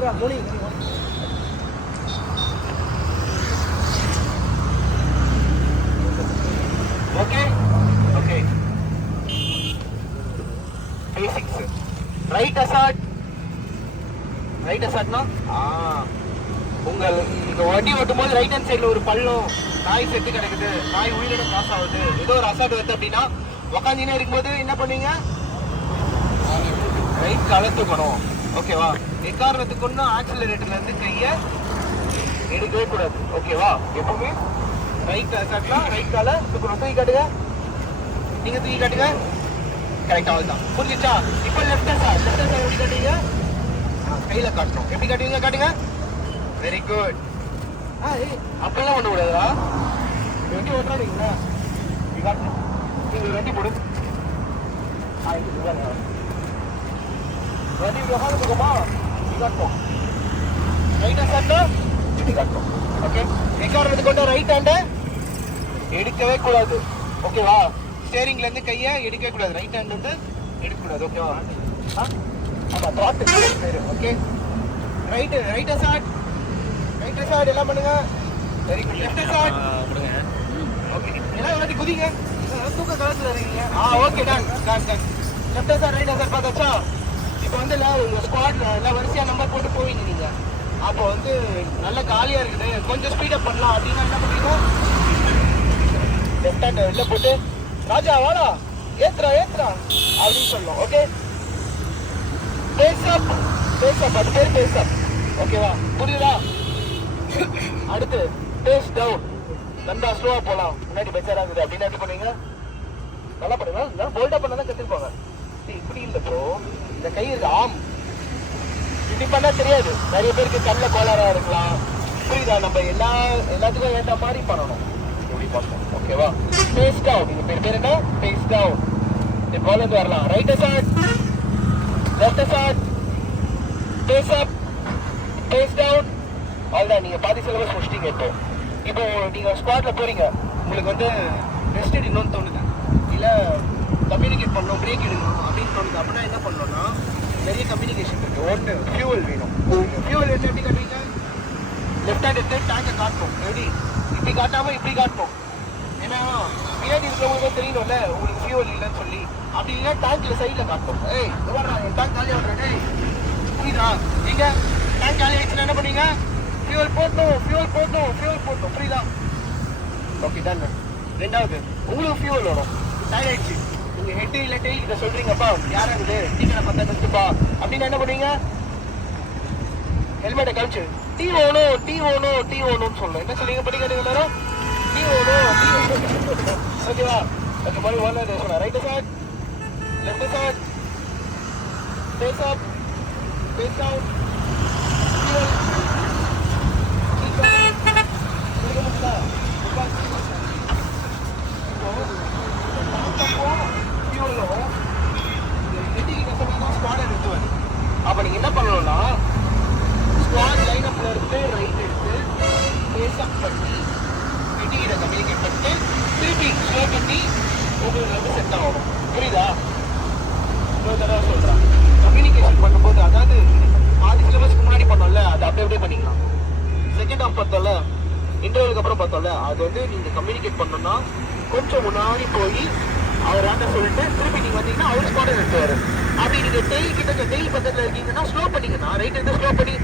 Okay okay. Basics. Right அசாட். Right அசாட்னா உங்கள் இந்த வண்டி ஓட்டும் போது ரைட் ஹேண்ட் சைடில் ஒரு பள்ளம், நாய் செத்து கிடக்குது, நாய் உயிரோட கிராஸ் ஆகுது, ஏதோ ஒரு அசாட் வருது அப்படின்னா உக்காந்துனே இருக்கும்போது என்ன பண்ணுவீங்க? ரைட் காலை தூக்கணும். ஓகேவா? எக்காரணத்துக்கு ஒன்றும் ஆக்சிலரேட்டர்ல இருந்து கையை எடுக்கவே கூடாது. ஓகேவா? எப்பவுமே ரைட் அசாட்னா ரைட் காலை தூக்கணும். தூக்கி காட்டுங்க. நீங்க தூக்கி காட்டுங்க. கரெக்ட். அவ்வளவுதான். புரிஞ்சிச்சா? இப்போ லெஃப்ட் அசாட். லெஃப்ட் அசாட் எப்படி காட்டுவீங்க? கையில காட்டணும். எப்படி காட்டுவீங்க? காட்டுங்க. Very good. அப்பெல்லாம் ஒண்ணு கூடாதா? வண்டி ஓட்டுறாங்களா? நீங்க வண்டி போடு. வண்டி விவகாரத்துக்குமா காட்டும். ரைட் ஹேண்ட் இப்படி காட்டும். ஓகே. எக்காரணத்துக்கு கொண்ட ரைட் ஹேண்ட எடுக்கவே கூடாது. ஓகேவா? ஸ்டேரிங்ல இருந்து கையை எடுக்கவே கூடாது. ரைட் ஹேண்ட் வந்து எடுக்க கூடாது. ஓகேவா? ஆமா, பாத்து. Okay. Right right hand. Right side எல்லாம் பண்ணுங்க. Very good. லெஃப்ட் சைடு கொடுங்க. ஓகே. எல்லாம் வந்து குதிங்க. தூக்க காலத்துல இருக்கீங்க. Okay. Done done done. Left side right side பார்த்தாச்சா? இப்போ வந்து உங்க ஸ்குவாட்ல எல்லாம் வரிசையா நம்பர் போட்டு போவீங்க நீங்க. அப்போ வந்து நல்ல காலியா இருக்குது, கொஞ்சம் ஸ்பீட் அப் பண்ணலாம் அப்படின்னா என்ன பண்ணுவீங்க? லெஃப்ட் ஹேண்ட் வெளில போட்டு ராஜா வாடா ஏத்ரா ஏத்ரா அப்படின்னு சொல்லணும். ஓகே. Base up. பேஸ் அப். அது பேர் பேஸ் அப். ஓகேவா? புரியுதா? அடுத்து பேஸ் டவுன். நல்லா ஸ்லோவா போலாம். முன்னாடி பெச்சரா இருக்குது அப்படின்னு என்ன பண்ணுவீங்க? நல்லா பண்ணுங்க. போல்டா பண்ணதான் கத்துப்பாங்க. இப்படி இல்லை ப்ரோ. இந்த கை இருக்கு ஆம். இப்படி பண்ணா தெரியாது. நிறைய பேருக்கு கண்ணுல கோளாறா இருக்கலாம். புரியுதா? நம்ம எல்லாத்துக்கும் ஏற்ற மாதிரி பண்ணணும். இப்படி பண்ணணும். ஓகேவா? Face down. நீங்க பேர் என்ன? Face down. இந்த பால் வந்து வரலாம். Right side, left side, face up, face down. அவ்வளோதான். நீங்கள் பாதி சிலபஸ் முடிச்சிட்டீங்க. இப்போ நீங்கள் ஸ்குவாட்ல போகிறீங்க. உங்களுக்கு வந்து ரெஸ்ட் எடுக்கணும்னு தோணுது, இல்லை கம்யூனிகேட் பண்ணணும், பிரேக் எடுக்கணும் அப்படின்னு தோணுது. அப்படின்னா என்ன பண்ணணும்னா நிறைய கம்யூனிகேஷன் இருக்குது. ஒன்று ஃபியூவல் வேணும். ஃபியூவல் எடுத்து எப்படி காட்டுவீங்க? லெஃப்ட் ஹேண்ட் எடுத்து டேங்கை காட்டணும். எப்படி? இப்படி காட்டாமல் இப்படி காட்டணும். ஏன்னா பின்னாடி இருக்கிறவங்களுக்கு தெரியணும்ல உங்களுக்கு ஃபியூவல் இல்லைன்னு சொல்லி. அப்படி இல்லைன்னா டேங்க்ல சைடில் காட்டணும். என் டேங்க் காலி ஆகுறேன். புரியுதா? நீங்க டேங்க் காலி ஆயிடுச்சுன்னா என்ன பண்ணீங்க? ஃபியூல் போட்டணும், ஃபியூல் போட்டணும், ஃபியூல் போட்டணும். புரியுதா? ஓகே. டன். ரெண்டாவது, உங்களுக்கு ஃபியூல் வரும். டயர் ஆயிடுச்சு. நீங்க ஹெட் இல்லை டெயில் கிட்ட சொல்றீங்கப்பா யாரா இருக்குது டீக்கடை பத்தா கஷ்டப்பா அப்படின்னா என்ன பண்ணுவீங்க? ஹெல்மெட்டை கழிச்சு டீ ஓணும், டீ ஓணும், டீ ஓணும்னு சொல்லணும். என்ன சொல்றீங்க? படிக்காது எல்லாரும் டீ ஓணும், டீ ஓணும். ஓகேவா? ஓகே. மாதிரி ஒன் சொல்லலாம். Right side, left side, face up, face down, fuel. அப்ப நீங்க என்ன பண்ணணும்னா ஸ்குவாட் லைன் அப்ல இருந்து ரைட் எடுத்து பேஸ் அப் பண்ணி வெட்டிகிட்ட கம்யூனிகேட் பண்ணிட்டு திருப்பி ஸ்லோ பண்ணி உங்களுக்கு வந்து செட் ஆகணும். புரியுதா? இன்னொரு தடவை சொல்றேன். கம்யூனிகேஷன் பண்ணும்போது, அதாவது பாதி சிலபஸ்க்கு முன்னாடி பண்ணோம்ல, அது அப்படியே பண்ணிக்கலாம். செகண்ட் ஹாஃப் பார்த்தோம்ல, இன்டர்வலுக்கு அப்புறம் பார்த்தோம்ல, அது வந்து நீங்க கம்யூனிகேட் பண்ணணும்னா கொஞ்சம் முன்னாடி போய் அவர் ஆண்ட சொல்லிட்டு திருப்பி நீங்க வந்தீங்கன்னா அவர் ஸ்குவாட் எடுத்துவாரு. அப்படி நீங்க டெயில் கிட்ட டெயில் பக்கத்துல இருக்கீங்கன்னா ஸ்லோ பண்ணீங்கன்னா ரைட் எடுத்து ஸ்லோ பண்ணி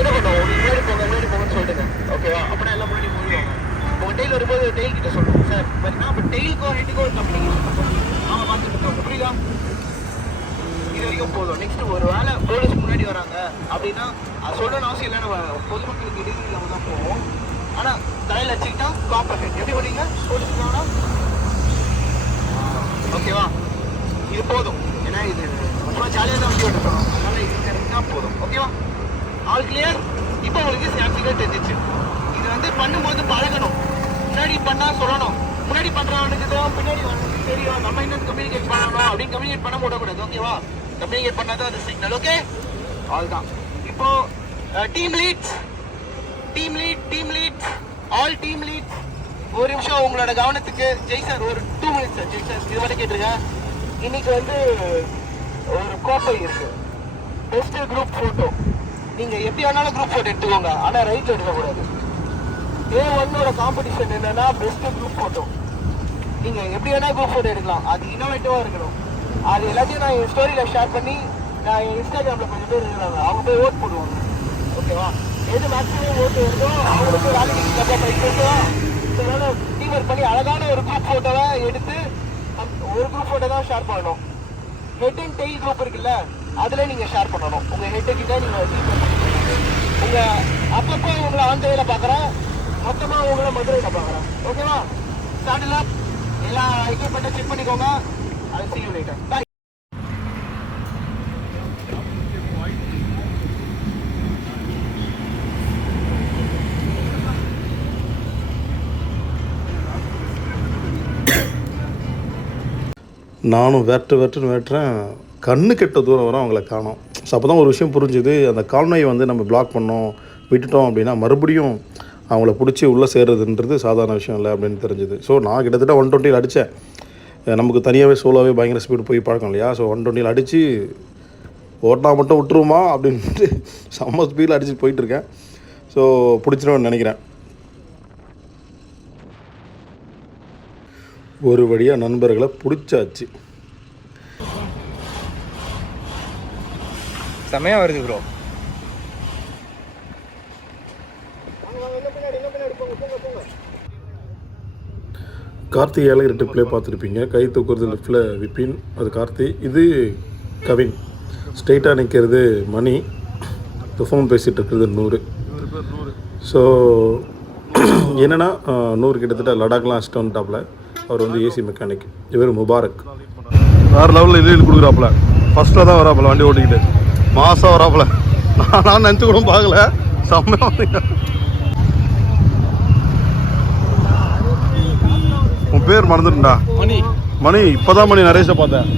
என்ன பண்ணுவோம்? நீங்க முன்னாடி போங்கன்னு சொல்லிடுங்க. ஓகேவா? அப்படின்னா எல்லாம் முன்னாடி போயிடுவாங்க. உங்க டெயில் வரும்போது டெயில் கிட்ட சொல்லுவோம், சார் பார்த்தீங்கன்னா அப்போ டெயிலுக்கோ ஹெட்டுக்கோ ஒரு கம்யூனிகேஷன் அவங்க பார்த்துட்டு இருப்பாங்க. புரியுதா? இது வரைக்கும் போதும். நெக்ஸ்ட் ஒரு வேலை போலீஸ் முன்னாடி வராங்க அப்படின்னா அது சொல்லணும்னு அவசியம் இல்லை. நம்ம பொதுமக்களுக்கு இடைவெளி இல்லாம தான் போவோம். ஆனா தலையில வச்சுக்கிட்டா காம்பரேட் எப்படி பண்ணீங்க? போலீஸ்னா ஓகேவா? இது போதும். ஏன்னா இது ரொம்ப ஜாலியாக தான் வண்டி ஓட்டணும். அதனால இது தெரிஞ்சா போதும். ஓகேவா? All clear? இப்போ உங்களுக்கு ஸ்டாட்டிக்காக தெரிஞ்சிச்சு. இது வந்து பண்ணும்போது பழகணும். முன்னாடி பண்ணா சொல்லணும். முன்னாடி பண்றவனுக்கு பின்னாடி வரணும்னு தெரியும். நம்ம என்ன கம்யூனிகேட் பண்ணணும் அப்படின்னு கம்யூனிகேட் பண்ண விடக்கூடாது. ஓகேவா? கம்யூனிகேட் பண்ணாதான் அது சிக்னல். ஓகே? அதுதான். இப்போ team leads, team leads, all team leads. ஒரு நிமிஷம் உங்களோட கவனத்துக்கு. ஜெய் சார் ஒரு 2 minutes சார். ஜெய் சார் இது மட்டும் கேட்டுருங்க. இன்னைக்கு வந்து ஒரு கோப்பை இருக்கு. பெஸ்ட் குரூப் போட்டோ நீங்கள் எப்படி வேணாலும் குரூப் ஃபோட்டோ எடுத்துக்கோங்க, ஆனால் ரைட்டில் எடுக்கக்கூடாது. A1 காம்படிஷன் என்னன்னா பெஸ்ட் குரூப் ஃபோட்டோ. நீங்கள் எப்படி வேணால் குரூப் ஃபோட்டோ எடுக்கலாம், அது இன்னோவேட்டிவாக இருக்கணும். அது எல்லாத்தையும் நான் என் ஸ்டோரியில் ஷேர் பண்ணி நான் என் இன்ஸ்டாகிராமில் கொஞ்சம் பேர் இருக்கிறாங்க, அவங்க போய் ஓட் போடுவாங்க. ஓகேவா? எது மேக்ஸிமம் ஓட்டு வருதோ அவங்களுக்கு வேலைக்கு கரெக்டாக போயிட்டு அதனால் டீம் ஒர்க் பண்ணி அழகான ஒரு குரூப் ஃபோட்டோவை எடுத்து ஒரு குரூப் ஃபோட்டோ தான் ஷேர் பண்ணணும். ஹெட் அண்ட் டெயில் குரூப் இருக்குல்ல, அதில் நீங்கள் ஷேர் பண்ணணும். உங்கள் ஹெட்டுக்கிட்ட நீங்கள் டீம் உங்கள் அப்பப்போ உங்களை ஆந்திரையில் பார்க்குறேன், மொத்தமாக உங்களை மதுரையில் பார்க்குறேன். ஓகேவா? ஸ்டார்டில் எல்லா எக்யூப்மெண்ட்டை செக் பண்ணிக்கோங்க. அது see you later. Bye. நானும் வேட்டுறேன், கண்ணு கெட்ட தூரம் வர அவங்கள காணோம். ஸோ அப்போ தான் ஒரு விஷயம் புரிஞ்சுது, அந்த கால்நோயை வந்து நம்ம பிளாக் பண்ணோம் விட்டுட்டோம் அப்படின்னா மறுபடியும் அவங்கள பிடிச்சி உள்ளே சேர்றதுன்றது சாதாரண விஷயம் இல்லை அப்படின்னு தெரிஞ்சுது. ஸோ நான் கிட்டத்தட்ட 120 அடித்தேன். நமக்கு தனியாகவே சோலோவே பயங்கர ஸ்பீடு போய் பழக்கம் இல்லையா. ஸோ 120 அடித்து ஓட்டினா மட்டும் விட்டுருமா அப்படின்ட்டு செம்ம ஸ்பீடில் அடித்து போயிட்டுருக்கேன். ஸோ பிடிச்சிருவேன்னு நினைக்கிறேன். ஒரு வழியாக நண்பர்களை பிடிச்சாச்சு. செமையாக வருது ப்ரோ. கார்த்திகேயால் 2 பிளே பார்த்துருப்பீங்க. கை தூக்குறது லெஃப்டில் விபின், அது கார்த்தி. இது கவின். ஸ்ட்ரெயிட்டாக நிற்கிறது மணி. ஃபோன் பேசிகிட்டு இருக்கிறது 100. ஸோ என்னென்னா 100 கிட்டத்தட்ட லடாக்லாம் அடிச்சுட்டு வந்துட்டாப்புல. அவர் வந்து ஏசி மெக்கானிக். இவர் முபாரக். வேறு லெவலில் இது கொடுக்குறாப்புல. ஃபஸ்ட்டாக தான் வராப்புல வண்டி ஓட்டிக்கிட்டு. மாதம் வராப்புல. நான் நினச்சி கூட பார்க்கல. செம்மையாக. உன் பேர் மறந்துட்டா? மணி. இப்போதான் மணி நரேஷை பார்த்தேன்.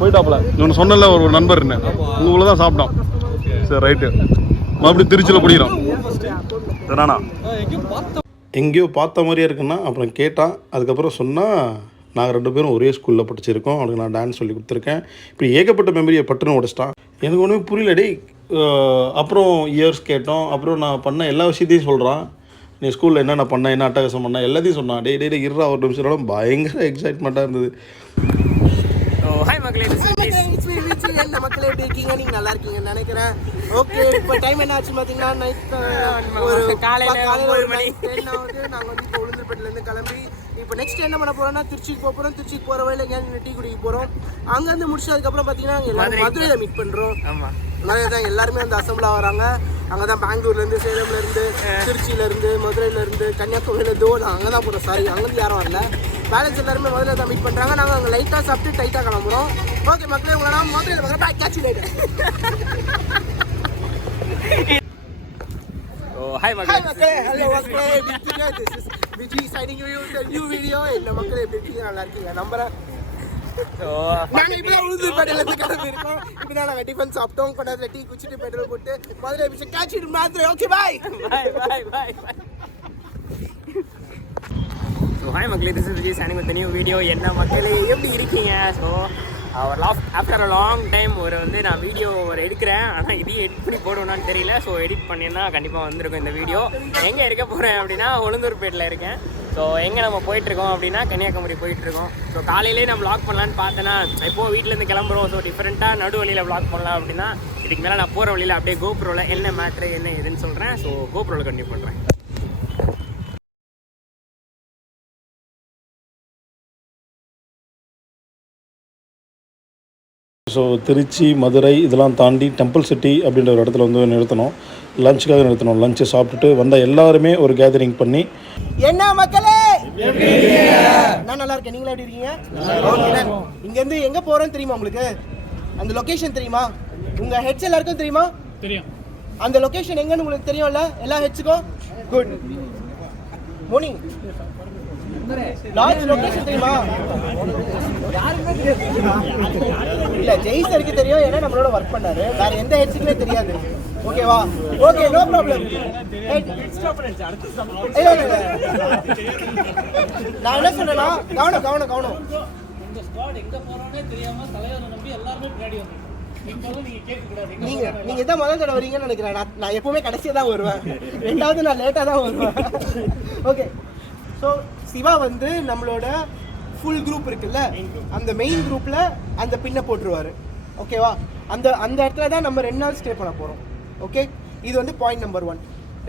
போயிட்டாப்புல. இவனு சொன்னல ஒரு நண்பர் என்ன உங்களை தான் சாப்பிட்டோம். சரி ரைட்டு. மறுபடியும் திருச்சியில் பிடிக்கிறோம். சரிண்ணா? எங்கேயோ பார்த்த மாதிரியே இருக்குன்னா அப்புறம் கேட்டான். அதுக்கப்புறம் சொன்னால் நாங்கள் 2 பேரும் ஒரே ஸ்கூலில் படிச்சிருக்கோம், அவனுக்கு நான் டான்ஸ் சொல்லி கொடுத்துருக்கேன். இப்படி ஏகப்பட்ட மெமரியை பட்டுன்னு உடச்சிட்டான். எனக்கு ஒன்றுமே புரியல. டே அப்புறம் இயர்ஸ் கேட்டோம். அப்புறம் நான் பண்ண எல்லா விஷயத்தையும் சொல்கிறான். நீ ஸ்கூலில் என்னென்ன பண்ணேன், என்ன அட்டகாசம் பண்ணேன் எல்லாத்தையும் சொன்னான். டே இருறா ஒரு நிமிஷம். பயங்கர எக்ஸைட்மெண்ட்டாக இருந்தது. ஹாய் மக்களே, என்ன மக்களே எப்படி இருக்கீங்க? நீங்கள் நல்லா இருக்கீங்கன்னு நினைக்கிறேன். ஓகே, இப்போ டைம் என்ன ஆச்சு பார்த்தீங்கன்னா நைட் ஒரு காலையில் 1 மணி ஆகுது. நாங்கள் வந்து இப்போ உளுந்தூர்பேட்டிலேருந்து கிளம்பி இப்போ நெக்ஸ்ட் என்ன பண்ண போகிறோம்னா திருச்சிக்கு போக போகிறோம். திருச்சிக்கு போகிற வழியில் எங்கேயாவது டீ குடிக்க போகிறோம். அங்கேருந்து முடிச்சதுக்கப்புறம் பார்த்தீங்கன்னா எல்லாரும் மதுரையில் மீட் பண்ணுறோம். ஆமாம், நிறைய தான் எல்லாருமே வந்து அசம்பிளாக வராங்க. அங்கே தான் பெங்களூர்லேருந்து, சேலம்லேருந்து, திருச்சியிலேருந்து, மதுரையிலேருந்து, கன்னியாகுமரியிலேருந்து அங்கே தான் போகிறோம். சாரி, அங்கேருந்து யாரும் வரல. பேலன்ஸ் எல்லாருமே மதுரை தான் மீட் பண்ணுறாங்க. நாங்கள் அங்கே லைட்டாக சாப்பிட்டு டைட்டாக கிளம்புறோம். ஓகே மக்களே, உங்களை நான் மதுரையில் பார்க்குறேன். பாய், கேட்ச் யூ லேட்டர். ஹாய் மக்களே. ஹலோ மக்களே, எப்படி இருக்கீங்க? This is Viji signing you with new video. என்ன மக்களே எப்படி இருக்கீங்க? நல்லா இருக்கீங்க நம்புறேன். நாங்கள் இப்போ உளுந்தூர்பேட்டையிலேருந்து கிளம்பி இருக்கோம். இப்போ தான் நாங்கள் டிஃபன் சாப்பிட்டோம். கொண்டாந்து டீ குடிச்சிட்டு பெட்ரோல் போட்டு Madurai episode catch you Madurai. Okay bye bye bye bye bye. So hi மக்களே, this is Vijay signing with new video. என்ன மக்களே எப்படி இருக்கீங்க? So after a long time நான் வீடியோ எடுக்கிறேன். ஆனால் இதையும் எடிட் பண்ணி போடுவேன்னு தெரியல. ஸோ எடிட் பண்ணினா கண்டிப்பாக வந்திருக்கும் இந்த வீடியோ. எங்கே இருக்க போகிறேன் அப்படின்னா உளுந்தூர்பேட்டில் இருக்கேன். ஸோ எங்கே நம்ம போயிட்டுருக்கோம் அப்படின்னா கன்னியாகுமரி போயிட்டுருக்கோம். ஸோ காலையிலே நான் வ்ளாக் பண்ணலான்னு பார்த்தேன்னா இப்போது வீட்டிலேருந்து கிளம்புறோம். ஸோ டிஃப்ரெண்ட்டாக நடு வழியில் வ்ளாக் பண்ணலாம் அப்படின்னா இதுக்கு மேலே நான் போகிற வழியில் அப்படியே கோப்ரோவில் என்ன மேட்ரு என்ன எதுன்னு சொல்கிறேன். ஸோ கோப்ரோவில் கண்டினியூ பண்ணுறேன். ஸோ திருச்சி, மதுரை இதெல்லாம் தாண்டி டெம்பிள் சிட்டி அப்படின்ற ஒரு இடத்துல வந்து நிறுத்தணும். லஞ்சுக்காக நிறுத்தணும். லஞ்சை சாப்பிட்டுட்டு வந்த எல்லாருமே ஒரு கேதரிங் பண்ணி என்ன மக்களே நான் நல்லா இருக்கேன். நீங்களும் எப்படி இருக்கீங்க? இங்கேருந்து எங்கே போகிறோன்னு தெரியுமா உங்களுக்கு? அந்த லொக்கேஷன் தெரியுமா? உங்கள் ஹெட்ஸ் எல்லாருக்கும் தெரியுமா? தெரியும். அந்த லொக்கேஷன் எங்கன்னு உங்களுக்கு தெரியும்ல எல்லா ஹெட்ஸுக்கும்? Good morning. லாட்ஜ் லொகேஷன் தெரியுமா? இல்ல ஜெய் சருக்கு தெரியும், ஏன்னா நம்மளோட ஒர்க் பண்ணாரு. வேற எந்த ஹெட்ஸுக்குமே தெரியாது. ஓகேவா? Okay, no problem. நான் என்ன சொன்னேன்னா கவனம். இந்த ஸ்குவாட் எங்க போறோம்னே தெரியாம தலைவரை நம்பி எல்லாரும் பின்னாடி வந்தாங்க. நீங்க இதான் முதல் தடவை வரீங்கன்னு நினைக்கிறேன். நான் எப்பவுமே கடைசியா தான் வருவேன். ரெண்டாவது நான் லேட்டா தான் வருவேன். ஓகே, ஸோ சிவா வந்து நம்மளோட ஃபுல் குரூப் இருக்குல்ல, அந்த மெயின் குரூப்ல அந்த பின்னை போட்டுருவாரு. ஓகேவா? அந்த இடத்துல தான் நம்ம 2 நாள் ஸ்டே பண்ண போறோம். ஓகே, இது வந்து பாயிண்ட் நம்பர் 1.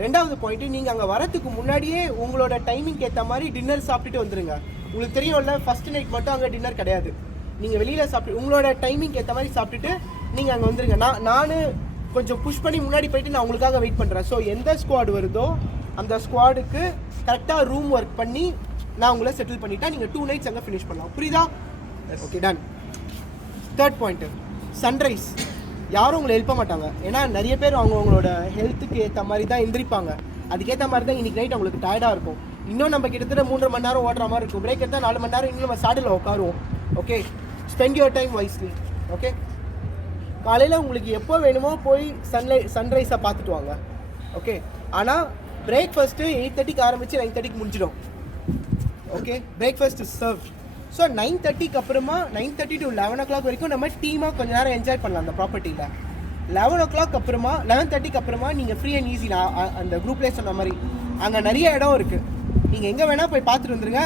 ரெண்டாவது பாயிண்ட், நீங்க அங்க வரதுக்கு முன்னாடியே உங்களோட டைமிங் ஏற்ற மாதிரி டின்னர் சாப்பிட்டுட்டு வந்துருங்க. உங்களுக்கு தெரியும்ல, ஃபர்ஸ்ட் நைட் மட்டும் அங்கே டின்னர் கிடையாது. நீங்கள் வெளியில் சாப்பிட்டு உங்களோட டைமிங் ஏற்ற மாதிரி சாப்பிட்டுட்டு நீங்கள் அங்கே வந்துருங்க. நான் கொஞ்சம் புஷ் பண்ணி முன்னாடி போயிட்டு நான் உங்களுக்காக வெயிட் பண்ணுறேன். ஸோ எந்த ஸ்குவாட் வருதோ அந்த ஸ்குவாடுக்கு கரெக்டாக ரூம் ஒர்க் பண்ணி நான் உங்களை செட்டில் பண்ணிட்டா நீங்கள் 2 nights அங்கே ஃபினிஷ் பண்ணலாம். புரியுதா? Okay, done. Third point, sunrise. யாரும் உங்களை எழுப்ப மாட்டாங்க. ஏன்னா நிறைய பேர் அவங்களோட ஹெல்த்துக்கு ஏற்ற மாதிரி தான் எந்திரிப்பாங்க. அதுக்கேற்ற மாதிரி தான் இன்றைக்கி நைட் அவங்களுக்கு டயர்டாக இருக்கும். இன்னும் நம்ம கிட்டத்தட்ட 3.5 மணி நேரம் ஓடுற மாதிரி இருக்கும். பிரேக் எடுத்தால் 4 மணி நேரம் இன்னும் நம்ம சாடில் உட்காருவோம். Okay, spend your time wisely. Okay, காலையில் உங்களுக்கு எப்போ வேணுமோ போய் சன்ரைஸை பார்த்துட்டு வாங்க. ஓகே, ஆனால் பிரேக்ஃபாஸ்ட்டு 8:30க்கு ஆரம்பித்து 9:30க்கு முடிஞ்சிடும். Okay, breakfast is serve. So 9:30க்கு அப்புறமா 9:30 to 11 o'clock வரைக்கும் நம்ம டீமாக கொஞ்சம் நேரம் என்ஜாய் பண்ணலாம் அந்த ப்ராப்பர்ட்டியில். 11 o'clock அப்புறமா 11:30க்கு அப்புறமா நீங்கள் ஃப்ரீ அண்ட் ஈஸி. அந்த குரூப்லேயே சொன்ன மாதிரி அங்கே நிறைய இடம் இருக்குது. நீங்கள் எங்கே வேணால் போய் பார்த்துட்டு வந்துடுங்க.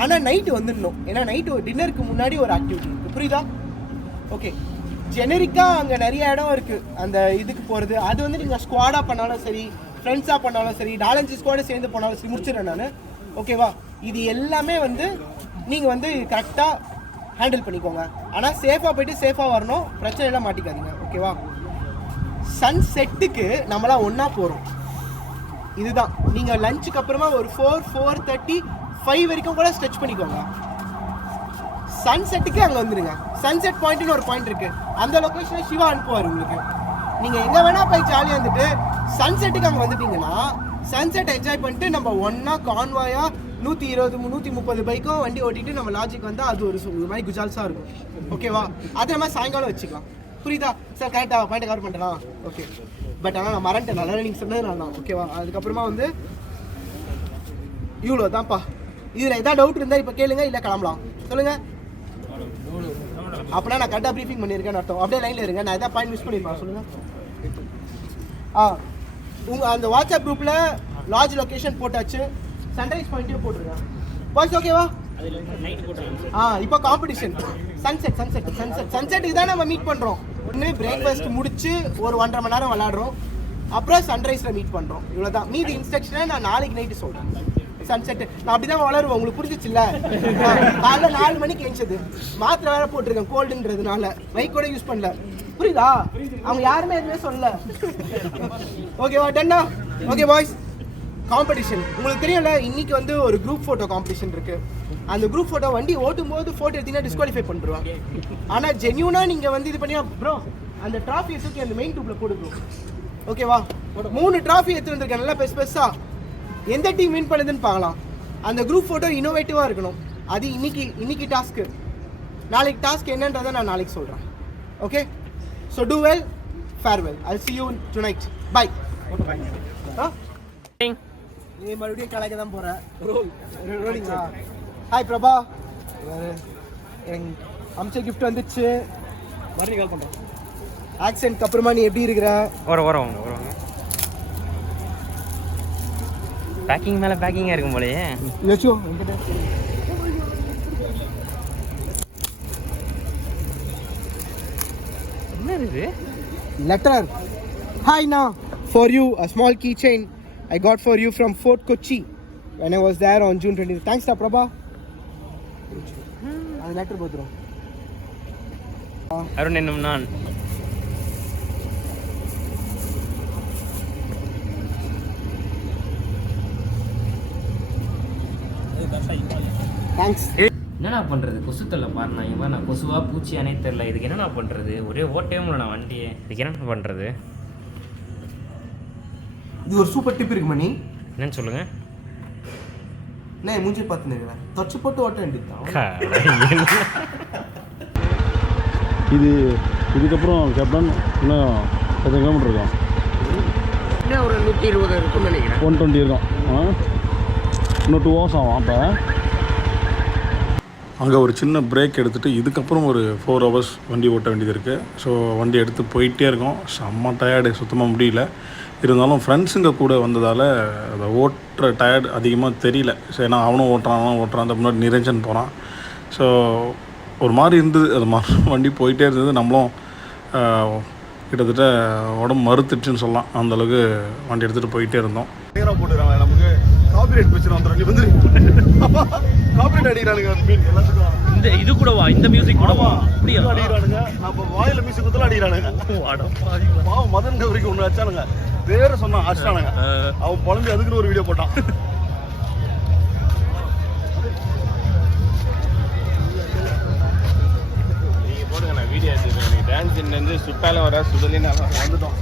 ஆனால் நைட்டு வந்துடணும். ஏன்னா நைட்டு டின்னருக்கு முன்னாடி ஒரு ஆக்டிவிட்டி இருக்குது. புரியுதா? ஓகே, ஜெனரிக்காக அங்கே நிறைய இடம் இருக்குது அந்த இதுக்கு போகிறது. அது வந்து நீங்கள் ஸ்குவாடாக பண்ணாலும் சரி, ஃப்ரெண்ட்ஸாக பண்ணாலும் சரி, 4-5 ஸ்குவாடை சேர்ந்து போனாலும் சரி, முடிச்சிடுறேன் நான். ஓகேவா? இது எல்லாமே வந்து நீங்கள் வந்து கரெக்டாக ஹேண்டில் பண்ணிக்கோங்க. ஆனால் சேஃபாக போயிட்டு சேஃபாக வரணும். பிரச்சனையெல்லாம் மாட்டிக்காதீங்க. ஓகேவா? சன் செட்டுக்கு நம்மளாம் ஒன்றா போகிறோம். இதுதான். நீங்கள் லஞ்சுக்கு அப்புறமா ஒரு 4:30 5 வரைக்கும் கூட ஸ்ட்ரெச் பண்ணிக்கோங்க. சன்செட்டுக்கு அங்கே வந்துடுங்க. சன்செட் பாயிண்ட்னு ஒரு பாயிண்ட் இருக்குது. அந்த லொக்கேஷனை சிவா அனுப்புவார் உங்களுக்கு. நீங்கள் எங்கே வேணால் போய் ஜாலியாக இருந்துட்டு சன்செட்டுக்கு அங்கே வந்துட்டீங்கன்னா சன்செட் என்ஜாய் பண்ணிட்டு நம்ம ஒன்றா கான்வாயாக 120-130 பைக்கும் வண்டி ஓட்டிட்டு நம்ம லாஜிக் வந்தால் அது ஒரு மாதிரி குஜால்ஸாக இருக்கும். ஓகேவா? அதை நம்ம சாயங்காலம் வச்சுக்கலாம். புரியுதா சார்? கரெக்டாக பாயிண்ட் கவர் பண்ணிட்டேனா? ஓகே, பட் ஆனால் நான் மறந்துட்டேன். நல்லா நீங்கள் சொன்னது நான் தான். ஓகேவா? அதுக்கப்புறமா வந்து இவ்வளோ தான்ப்பா. இதில் எதாவது டவுட் இருந்தால் இப்போ கேளுங்க, இல்லை கிளம்பலாம். சொல்லுங்கள். அப்படின்னா நான் கரெக்டாக ப்ரீஃபிங் பண்ணியிருக்கேன்னு அர்த்தம். அப்படியே லைனில் இருங்க. நான் எதாவது பாயிண்ட் மிஸ் பண்ணியிருப்பேன். சொல்லுங்கள். உங்கள் அந்த வாட்ஸ்அப் குரூப்பில் லாட்ஜ் லொக்கேஷன் போட்டாச்சு. சன்ரைஸ் பாயிண்ட்டையும் போட்டுருக்கேன். பாய்ஸ் ஓகேவா? இப்போ காம்படிஷன். சன்செட்டுக்கு தான் நம்ம மீட் பண்ணுறோம். ஒன்று பிரேக்ஃபாஸ்ட் முடிச்சு ஒரு 1.5 மணி நேரம் விளாடுறோம். அப்புறம் சன்ரைஸில் மீட் பண்ணுறோம். இவ்வளோ தான். மீதி இன்ஸ்ட்ரக்ஷனை நான் நாளைக்கு நைட்டு சொல்கிறேன். சன்செட் நான் அப்படி தான் வளருவேன். உங்களுக்கு புரிஞ்சிச்சுல்ல? காலைல 4 மணிக்கு எழுந்தது. மாத்திரை வேற போட்டிருக்கேன் கோல்டுன்றதுனால. மைக் கூட யூஸ் பண்ணல. புரியுதா? அவங்க யாருமே எதுவுமே சொல்லல. ஓகேவா? டன்னா? ஓகே பாய்ஸ், காம்படிஷன் உங்களுக்கு தெரியல. இன்னைக்கு வந்து ஒரு குரூப் ஃபோட்டோ காம்படிஷன் இருக்கு. அந்த குரூப் ஃபோட்டோ வண்டி ஓட்டும் போது ஃபோட்டோ எடுத்தீங்கன்னா டிஸ்குவாலிஃபை பண்ணிடுவாங்க. ஆனால் ஜென்யூனா நீங்கள் வந்து இது பண்ணியா ப்ரோ அந்த ட்ராஃபி எடுத்து அந்த மெயின் குரூப்ல போடு ப்ரோ. ஓகேவா? 3 ட்ராஃபி எடுத்து வந்திருக்கேன். நல்லா பெருசா எந்த டீம் வின் பண்ணுதுன்னு பார்க்கலாம். அந்த குரூப் ஃபோட்டோ இன்னோவேட்டிவாக இருக்கணும். அது இன்னைக்கு டாஸ்க்கு. நாளைக்கு டாஸ்க் என்னன்றதை நான் நாளைக்கு சொல்கிறேன். Okay, so do well, farewell. I'll see you tonight. Bye. நீ மறுபடியும் கலைக்க தான் போகிறேன். ரோலிங்களா? ஹாய் பிரபா. அம்ச கிஃப்ட் வந்துச்சு. மறுபடியும் கால் பண்ணுறேன். ஆக்சிடென்ட்க்கு அப்புறமா நீ எப்படி இருக்கிற? வரோம். பேக்கிங் மேலே பேக்கிங்காக இருக்கும் போலயே. ஏச்சும் என்ன இது? letter. Hi now, for you a small keychain I got for you from Fort Kochi when I was there on June 20th. Thanks to Prabha. அது letter போடுறோம். அருண் என்னும் நான். தேங்க்ஸ். என்னண்ணா பண்ணுறது? கொசு தொல்லை பாருண்ணா. இவன் நான் கொசுவா பூச்சி அனைத்து தெரில. இதுக்கு என்னண்ணா பண்ணுறது? ஒரே ஓட்டவே முடியல நான் வண்டியை. இதுக்கு என்னண்ணா பண்ணுறது? இது ஒரு சூப்பர் டிப் இருக்கு மணி. என்னன்னு சொல்லுங்கள். என்ன மூஞ்சி பார்த்து நிற்கிறேன். தொச்சு போட்டு ஓட்ட வேண்டியதுதான். இதுக்கப்புறம் கேப்டன் இன்னும் 10 கிலோமீட்டர் இருக்கும். இன்னும் ஒரு 120 இருக்கும்னு நினைக்கிறேன். 120 இருக்கும். இன்னும் 2 hours ஆகும். அப்போ அங்கே ஒரு சின்ன பிரேக் எடுத்துகிட்டு இதுக்கப்புறம் ஒரு 4 hours வண்டி ஓட்ட வேண்டியது இருக்குது. ஸோ வண்டி எடுத்து போயிட்டே இருக்கோம். செம்ம டயர்டு, சுத்தமாக முடியல. இருந்தாலும் ஃப்ரெண்ட்ஸுங்க கூட வந்ததால் அதை ஓட்டுற டயர்டு அதிகமாக தெரியல. ஸோ ஏன்னா அவனும் ஓட்டுறான், அந்த முன்னாடி நிரஞ்சன் போகிறான். ஸோ ஒரு மாதிரி இருந்தது. அது மாதிரி வண்டி போயிட்டே இருந்தது. நம்மளும் கிட்டத்தட்ட உடம்பு மறுத்துச்சுன்னு சொல்லலாம். அந்தளவுக்கு வண்டி எடுத்துகிட்டு போயிட்டே இருந்தோம். நேராக போட்டுக்கிறாங்க, நமக்கு காப்பிரைட் பிரச்சனை வந்துடும். வந்து காப்பிரைட் அடிக்கிறானுங்க மீன் எல்லாத்துக்கும். இந்த இது கூடவா, இந்த மியூசிக் கூடவா? அப்படியா அடிக்கிறானுங்க. நம்ம வாயில் மியூசிக் குத்தலாம் அடிக்கிறானுங்க. பாவம் மதன் கௌரிக்கு ஒன்று வச்சானுங்க, பேரை சொன்னா அடிச்சானுங்க. அவன் புலம்பி அதுக்குன்னு ஒரு வீடியோ போட்டான். நீங்க போடுங்க, நான் வீடியோ எடுத்துக்கிறேன். நீங்க டான்ஸ் இருந்து சுட்டாலும் வர சுடலின்னு வந்துட்டோம்.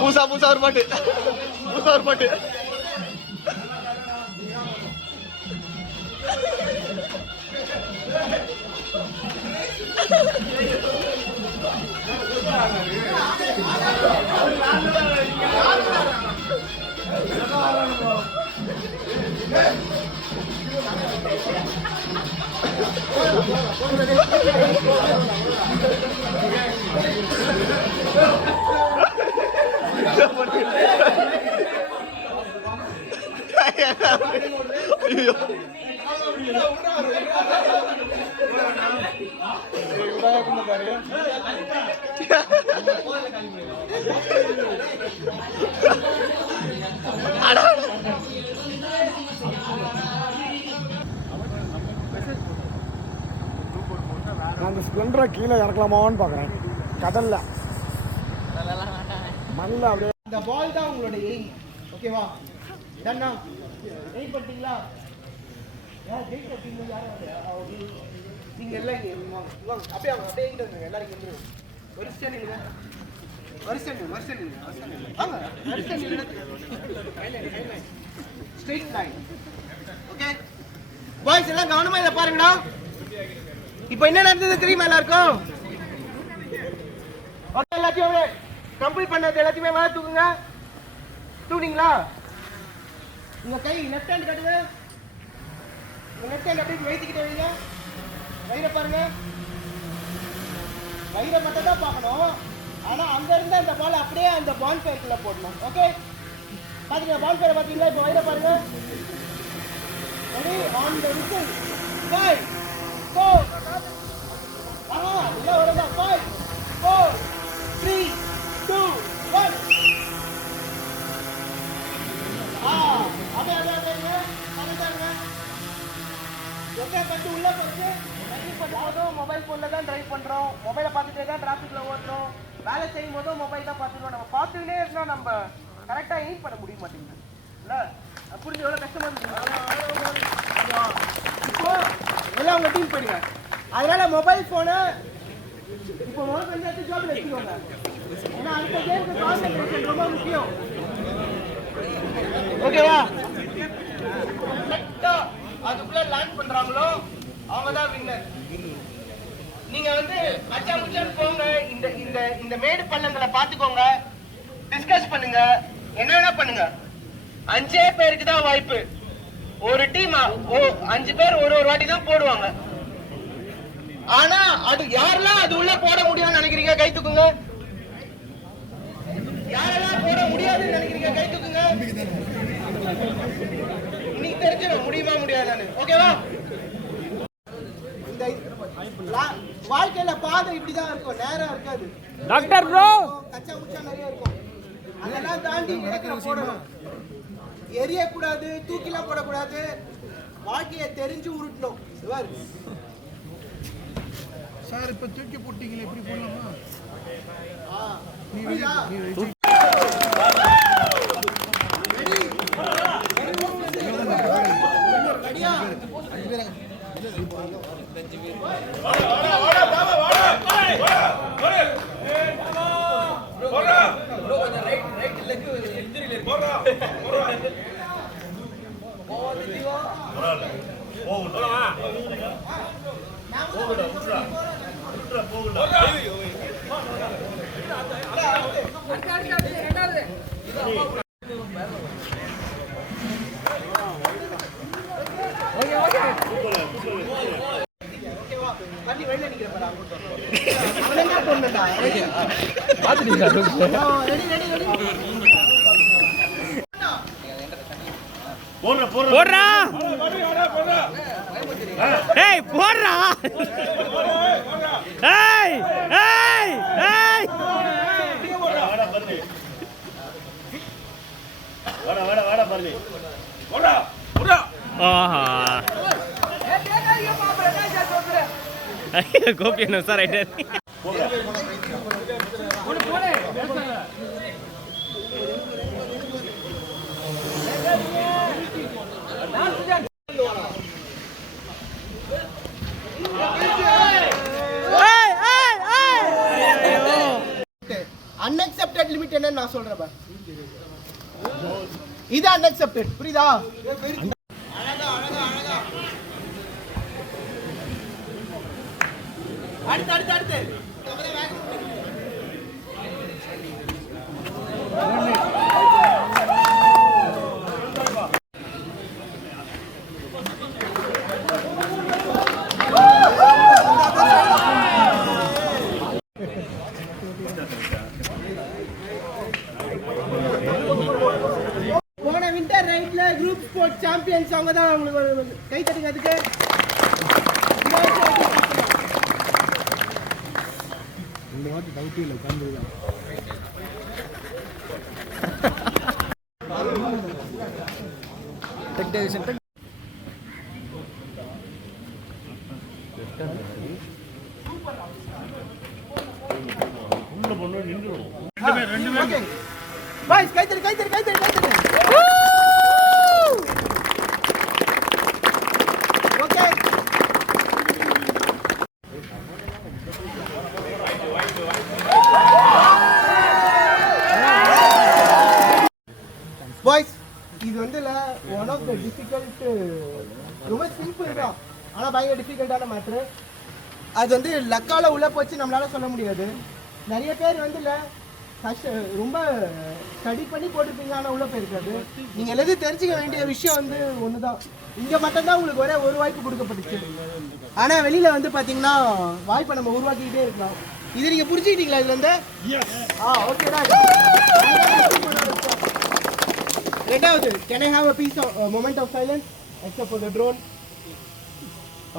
பூசா ஒரு பாட்டு. அந்த ஸ்ப்ளெண்டரை கீழே இறக்கலாமான்னு பார்க்குறேன். கடல்ல மண்ணில் அப்படியே. இந்த பால் தான் உங்களோட எய்ம். ஓகேவா? டன்னா எய்ம் பண்ணிட்டீங்களா? யார் ஜெயிக்க டீம் யாரும் நீங்கள் எல்லாம் இங்கே வாங்க. அப்படியே அவங்க அப்படியே எங்கிட்ட இருங்க. எல்லாரும் இங்கே வந்துருங்க. வரிசையாக நில்லுங்க. வாங்க. வரிசையாக நில்லுங்க. Straight line. ஓகே பாய்ஸ் எல்லாம் கவனமாக இதை பாருங்கடா. இப்போ என்ன நடந்தது தெரியுமா எல்லாருக்கும்? ஓகே, எல்லாத்தையும் கம்ப்ளீட் பண்ணது எல்லாத்தையுமே மேலே தூக்குங்க. தூக்குனீங்களா? உங்க கை லெஃப்ட் ஹேண்ட் கட்டுங்க. உங்க லெஃப்ட் ஹேண்ட் அப்படியே வைத்துக்கிட்டே வைங்க. வயிறை பாருங்க. வயிறை மட்டும் தான் பார்க்கணும். ஆனா அங்க இருந்து அந்த பால் அப்படியே அந்த பால் ஃபயருக்குள்ள போடணும். ஓகே, பாத்தீங்களா? பால் ஃபயரை பாத்தீங்களா? இப்போ வயிறை பாருங்க. Ready on the whistle. 5 4 இல்ல வரதா 5 4 3 2 1. உள்ள போச்சு. பண்ணும்போதும் மொபைல் போன்ல தான் டிரைவ் பண்றோம். மொபைலை பார்த்துட்டே தான் டிராஃபிக்ல ஓட்டுறோம். வேலை செய்யும் போதும் மொபைல் தான் பார்த்துருவோம். நம்ம பார்த்துக்கிட்டே இருந்தா நம்ம கரெக்டா எய்ம் பண்ண முடிய மாட்டேங்குது. இல்ல புரிஞ்சு எவ்வளவு கஷ்டமா இருக்கு. இப்போ எல்லாம் உங்க டீம் போயிடுங்க. அதனால மொபைல் போனை இப்போ முதல்ல கொஞ்சம் எடுத்து ஜாப்ல வச்சுக்கோங்க. ஏன்னா அடுத்த கேமுக்கு கான்சென்ட்ரேஷன் ரொம்ப முக்கியம். ஓகேவா? கரெக்டா அதுக்குள்ள லேண்ட் பண்றாங்களோ அவங்க தான் வின்னர். நீங்க வந்து அச்சா முச்சான்னு போங்க. இந்த இந்த இந்த மேடு பள்ளங்களை பாத்துக்கோங்க. டிஸ்கஸ் பண்ணுங்க. என்ன வேணா பண்ணுங்க. 5 பேருக்கு தான் வாய்ப்பு. ஒரு டீம் 5 பேர் ஒரு வாட்டி தான் போடுவாங்க. ஆனா அது யாரெல்லாம் அது உள்ள போட முடியும்னு நினைக்கிறீங்க கை தூக்குங்க. யாரெல்லாம் போட முடியாதுன்னு நினைக்கிறீங்க கை தூக்குங்க. இன்னைக்கு தெரிஞ்சிடும் முடியுமா முடியாதான்னு. ஓகேவா? இந்த வாழ்க்கையில பாதை இப்படிதான் இருக்கும், நேரா இருக்காது. டாக்டர் ப்ரோ கச்சா முச்சா நிறைய இருக்கும். அதெல்லாம் தாண்டி இலக்கண போடணும். எரியக்கூடாது, தூக்கிலாம் போடக்கூடாது. வாழ்க்கையை தெரிஞ்சு உருட்டணும். சார் இப்போ தூக்கி போட்டீங்களே எப்படி போடலாமா? போடுறா ஏய் போடுறா ஏய் ஏய் ஏய் ஆஹா கோபி என்ன சார் ரைட்டர் அன்அக்செப்டட் லிமிட் என்னன்னு நான் சொல்றேன் பாரு. இது அன்அக்செப்டட், புரியுதா? அழகா அழகா அழகா. அடுத்து அடுத்து அடுத்து போன வின்டர் ரைட்ல குரூப் ஸ்போர்ட் சாம்பியன்ஸ் அவங்க தான். உங்களுக்கு கை தட்டுங்க அதுக்கு. இந்த வாட்டி டவுட் இல்லை கண்டுதான். பாய்ஸ் கை தட்டு கை தட்டு கை தட்டு கை தட்டு. ஓகே பாய்ஸ், இது வந்து ஒன் ஆஃப் த டிஃபிகல்ட், ரொம்ப சிம்பிள் தான் ஆனால் பயங்கர டிஃபிகல்ட்டான மேட்ரு. அது வந்து லக்கால உள்ள போச்சு நம்மளால சொல்ல முடியாது. நிறைய பேர் வந்து ரொம்ப ஸ்டடி பண்ணி போட்டுப்பீங்க, ஆனால் உள்ள போயிருக்காது. நீங்கள் எல்லாத்தையும் தெரிஞ்சுக்க வேண்டிய விஷயம் வந்து ஒன்று தான். இங்கே மட்டும்தான் உங்களுக்கு ஒரே ஒரு வாய்ப்பு கொடுக்கப்பட்டுச்சு. ஆனால் வெளியில் வந்து பார்த்தீங்கன்னா வாய்ப்பை நம்ம உருவாக்கிக்கிட்டே இருக்கலாம். இது நீங்கள் புரிஞ்சுக்கிட்டீங்களா இதுலேருந்து? ஓகே தான். ரெண்டாவது, can I have a piece of moment of silence except for the drone?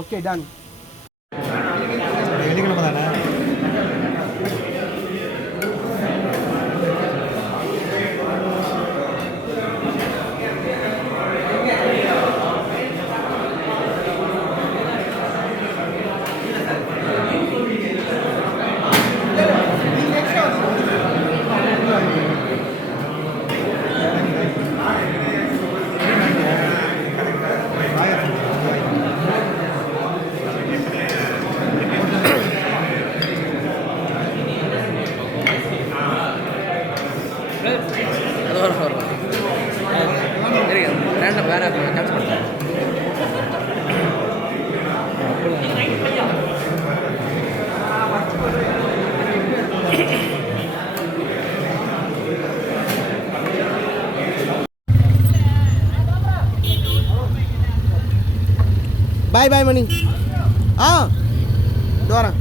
Okay done. வெள்ளிக்கிழமை தானே? பாய் பாய் மணி. வரேன்.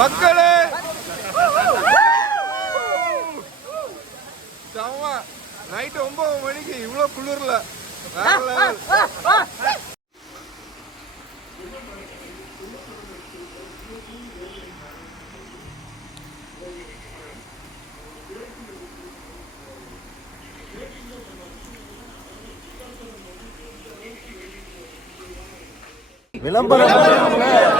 மக்களே செம்ம நைட்டு 9 மணிக்கு இவ்வளோ குளிர்ல வேற level. விளம்பரம்